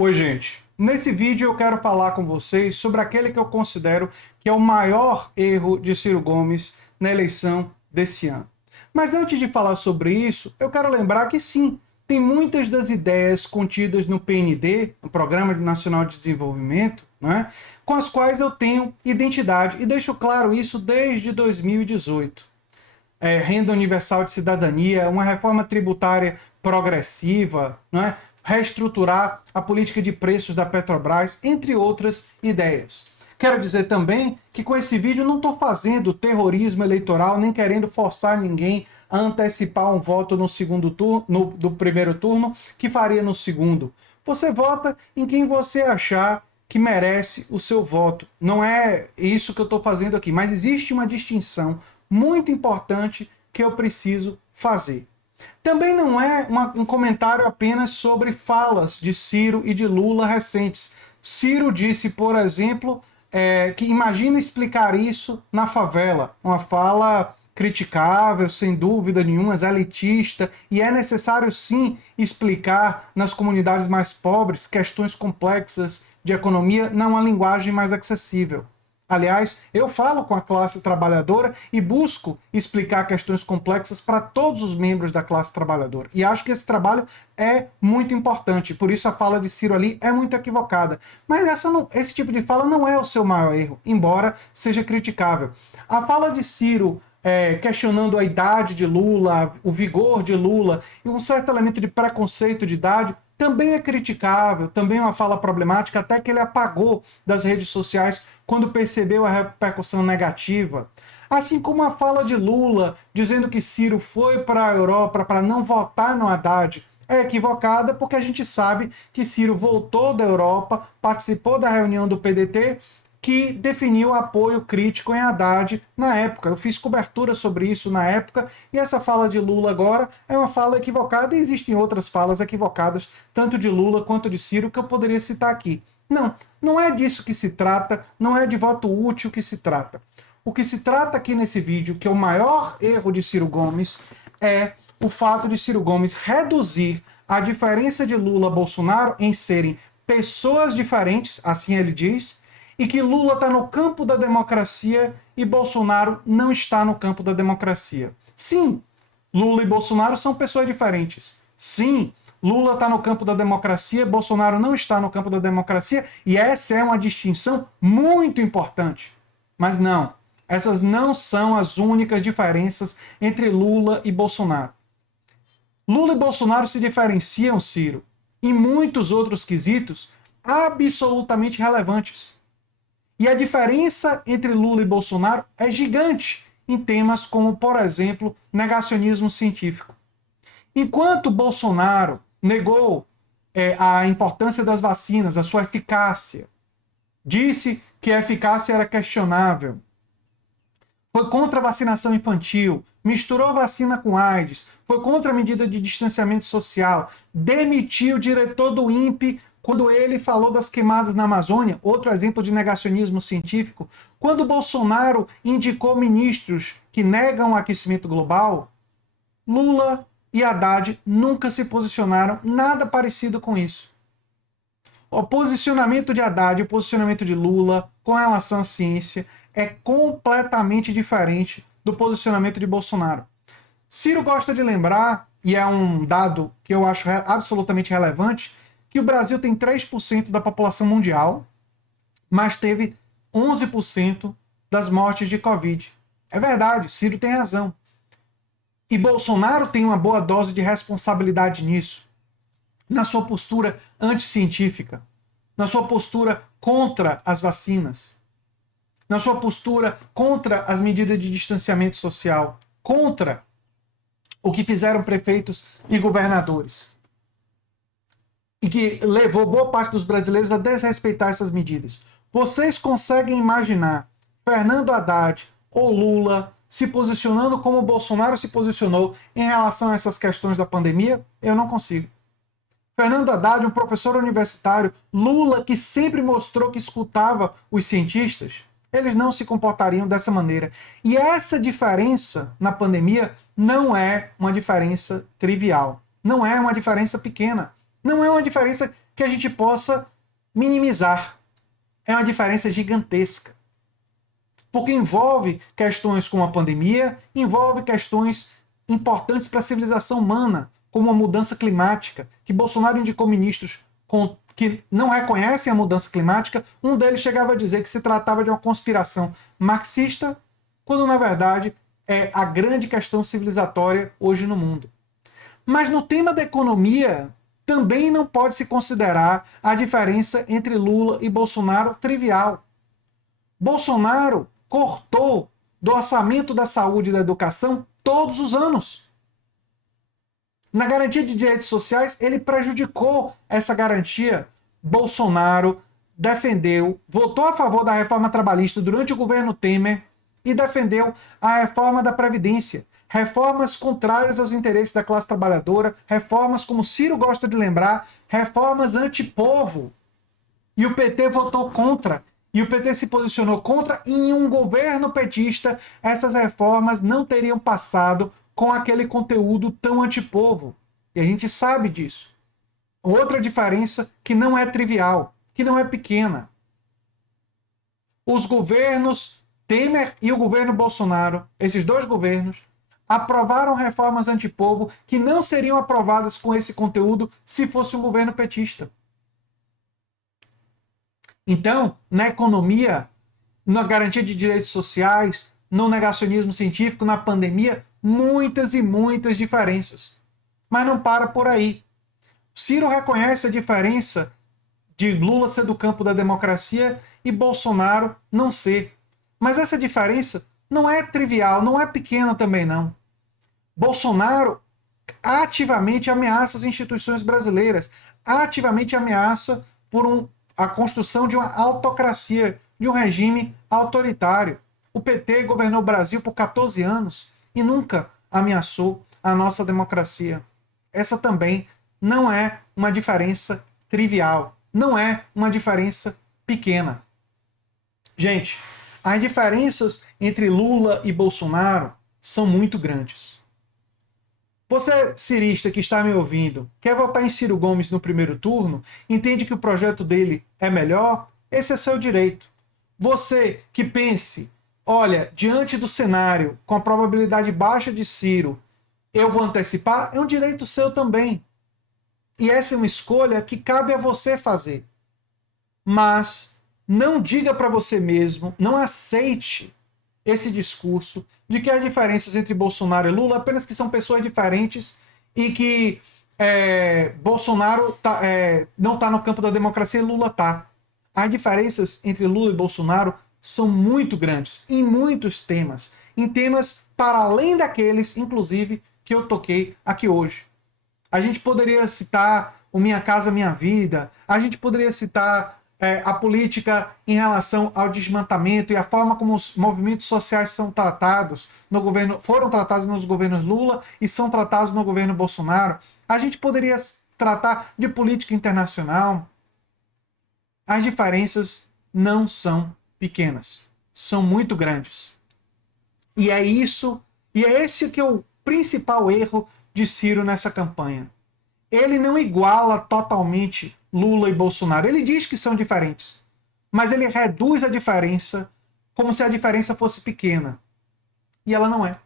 Oi, gente. Nesse vídeo eu quero falar com vocês sobre aquele que eu considero que é o maior erro de Ciro Gomes na eleição desse ano. Mas antes de falar sobre isso, eu quero lembrar que sim, tem muitas das ideias contidas no PND, no Programa Nacional de Desenvolvimento, né, com as quais eu tenho identidade e deixo claro isso desde 2018. Renda universal de cidadania, uma reforma tributária progressiva, né? Reestruturar a política de preços da Petrobras, entre outras ideias. Quero dizer também que com esse vídeo não estou fazendo terrorismo eleitoral, nem querendo forçar ninguém a antecipar um voto no segundo turno, do primeiro turno, que faria no segundo. Você vota em quem você achar que merece o seu voto. Não é isso que eu estou fazendo aqui, mas existe uma distinção muito importante que eu preciso fazer. Também não é um comentário apenas sobre falas de Ciro e de Lula recentes. Ciro disse, por exemplo, que imagina explicar isso na favela. Uma fala criticável, sem dúvida nenhuma, elitista, e é necessário sim explicar nas comunidades mais pobres questões complexas de economia numa linguagem mais acessível. Aliás, eu falo com a classe trabalhadora e busco explicar questões complexas para todos os membros da classe trabalhadora. E acho que esse trabalho é muito importante, por isso a fala de Ciro ali é muito equivocada. Mas esse tipo de fala não é o seu maior erro, embora seja criticável. A fala de Ciro questionando a idade de Lula, o vigor de Lula e um certo elemento de preconceito de idade também é criticável, também é uma fala problemática, até que ele apagou das redes sociais quando percebeu a repercussão negativa. Assim como a fala de Lula, dizendo que Ciro foi para a Europa para não votar no Haddad, é equivocada, porque a gente sabe que Ciro voltou da Europa, participou da reunião do PDT, que definiu apoio crítico em Haddad na época. Eu fiz cobertura sobre isso na época, e essa fala de Lula agora é uma fala equivocada, e existem outras falas equivocadas, tanto de Lula quanto de Ciro, que eu poderia citar aqui. Não é disso que se trata, não é de voto útil que se trata. O que se trata aqui nesse vídeo, que é o maior erro de Ciro Gomes, é o fato de Ciro Gomes reduzir a diferença de Lula e Bolsonaro em serem pessoas diferentes, assim ele diz, e que Lula está no campo da democracia e Bolsonaro não está no campo da democracia. Sim, Lula e Bolsonaro são pessoas diferentes. Sim, Lula está no campo da democracia, Bolsonaro não está no campo da democracia, e essa é uma distinção muito importante. Mas não, essas não são as únicas diferenças entre Lula e Bolsonaro. Lula e Bolsonaro se diferenciam, Ciro, em muitos outros quesitos absolutamente relevantes. E a diferença entre Lula e Bolsonaro é gigante em temas como, por exemplo, negacionismo científico. Enquanto Bolsonaro negou a importância das vacinas, a sua eficácia, disse que a eficácia era questionável, foi contra a vacinação infantil, misturou vacina com AIDS, foi contra a medida de distanciamento social, demitiu o diretor do INPE quando ele falou das queimadas na Amazônia, outro exemplo de negacionismo científico. Quando Bolsonaro indicou ministros que negam o aquecimento global, Lula e Haddad nunca se posicionaram nada parecido com isso. O posicionamento de Haddad e o posicionamento de Lula com relação à ciência é completamente diferente do posicionamento de Bolsonaro. Ciro gosta de lembrar, e é um dado que eu acho absolutamente relevante, que o Brasil tem 3% da população mundial, mas teve 11% das mortes de Covid. É verdade, Ciro tem razão. E Bolsonaro tem uma boa dose de responsabilidade nisso, na sua postura anticientífica, na sua postura contra as vacinas, na sua postura contra as medidas de distanciamento social, contra o que fizeram prefeitos e governadores, e que levou boa parte dos brasileiros a desrespeitar essas medidas. Vocês conseguem imaginar Fernando Haddad ou Lula se posicionando como o Bolsonaro se posicionou em relação a essas questões da pandemia? Eu não consigo. Fernando Haddad, um professor universitário, Lula, que sempre mostrou que escutava os cientistas, eles não se comportariam dessa maneira. E essa diferença na pandemia não é uma diferença trivial, não é uma diferença pequena. Não é uma diferença que a gente possa minimizar. É uma diferença gigantesca. Porque envolve questões como a pandemia, envolve questões importantes para a civilização humana, como a mudança climática, que Bolsonaro indicou ministros que não reconhecem a mudança climática. Um deles chegava a dizer que se tratava de uma conspiração marxista, quando na verdade é a grande questão civilizatória hoje no mundo. Mas no tema da economia, também não pode se considerar a diferença entre Lula e Bolsonaro trivial. Bolsonaro cortou do orçamento da saúde e da educação todos os anos. Na garantia de direitos sociais, ele prejudicou essa garantia. Bolsonaro defendeu, votou a favor da reforma trabalhista durante o governo Temer e defendeu a reforma da Previdência. Reformas contrárias aos interesses da classe trabalhadora, reformas, como Ciro gosta de lembrar, reformas antipovo. E o PT votou contra. E o PT se posicionou contra, e em um governo petista, essas reformas não teriam passado com aquele conteúdo tão antipovo. E a gente sabe disso. Outra diferença que não é trivial, que não é pequena. Os governos Temer e o governo Bolsonaro, esses dois governos, aprovaram reformas antipovo que não seriam aprovadas com esse conteúdo se fosse um governo petista. Então, na economia, na garantia de direitos sociais, no negacionismo científico, na pandemia, muitas e muitas diferenças. Mas não para por aí. Ciro reconhece a diferença de Lula ser do campo da democracia e Bolsonaro não ser. Mas essa diferença não é trivial, não é pequena também não. Bolsonaro ativamente ameaça as instituições brasileiras, ativamente ameaça por a construção de uma autocracia, de um regime autoritário. O PT governou o Brasil por 14 anos e nunca ameaçou a nossa democracia. Essa também não é uma diferença trivial, não é uma diferença pequena. Gente, as diferenças entre Lula e Bolsonaro são muito grandes. Você, cirista que está me ouvindo, quer votar em Ciro Gomes no primeiro turno? Entende que o projeto dele é melhor? Esse é seu direito. Você que pense, olha, diante do cenário, com a probabilidade baixa de Ciro, eu vou antecipar, é um direito seu também. E essa é uma escolha que cabe a você fazer. Mas não diga para você mesmo, não aceite esse discurso de que as diferenças entre Bolsonaro e Lula apenas que são pessoas diferentes e que Bolsonaro não está no campo da democracia e Lula está. As diferenças entre Lula e Bolsonaro são muito grandes em muitos temas, em temas para além daqueles, inclusive, que eu toquei aqui hoje. A gente poderia citar o Minha Casa Minha Vida, a gente poderia citar a política em relação ao desmatamento e a forma como os movimentos sociais são tratados no governo, foram tratados nos governos Lula e são tratados no governo Bolsonaro. A gente poderia tratar de política internacional. As diferenças não são pequenas, são muito grandes. E é isso, e é esse que é o principal erro de Ciro nessa campanha. Ele não iguala totalmente Lula e Bolsonaro. Ele diz que são diferentes, mas ele reduz a diferença como se a diferença fosse pequena. E ela não é.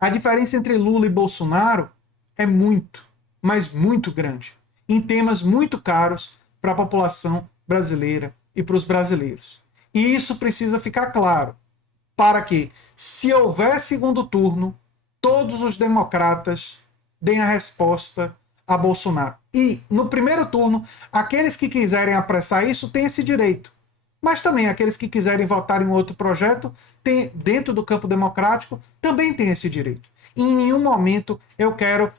A diferença entre Lula e Bolsonaro é muito, mas muito grande, em temas muito caros para a população brasileira e para os brasileiros. E isso precisa ficar claro, para que, se houver segundo turno, todos os democratas deem a resposta a Bolsonaro. E, no primeiro turno, aqueles que quiserem apressar isso têm esse direito. Mas também aqueles que quiserem votar em outro projeto, dentro do campo democrático, também têm esse direito. E em nenhum momento eu quero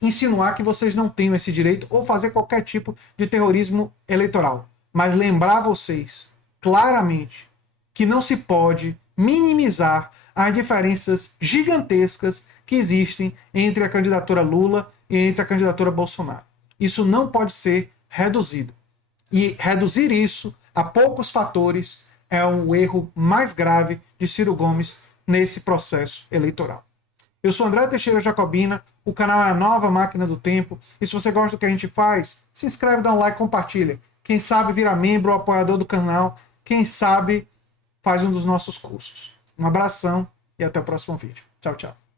insinuar que vocês não tenham esse direito ou fazer qualquer tipo de terrorismo eleitoral. Mas lembrar vocês, claramente, que não se pode minimizar as diferenças gigantescas que existem entre a candidatura Lula e entre a candidatura Bolsonaro. Isso não pode ser reduzido. E reduzir isso a poucos fatores é o erro mais grave de Ciro Gomes nesse processo eleitoral. Eu sou André Teixeira Jacobina, O canal é a nova máquina do tempo. E se você gosta do que a gente faz, se inscreve, dá um like, compartilha. Quem sabe vira membro ou apoiador do canal. Quem sabe faz um dos nossos cursos. Um abração e até o próximo vídeo. Tchau, tchau.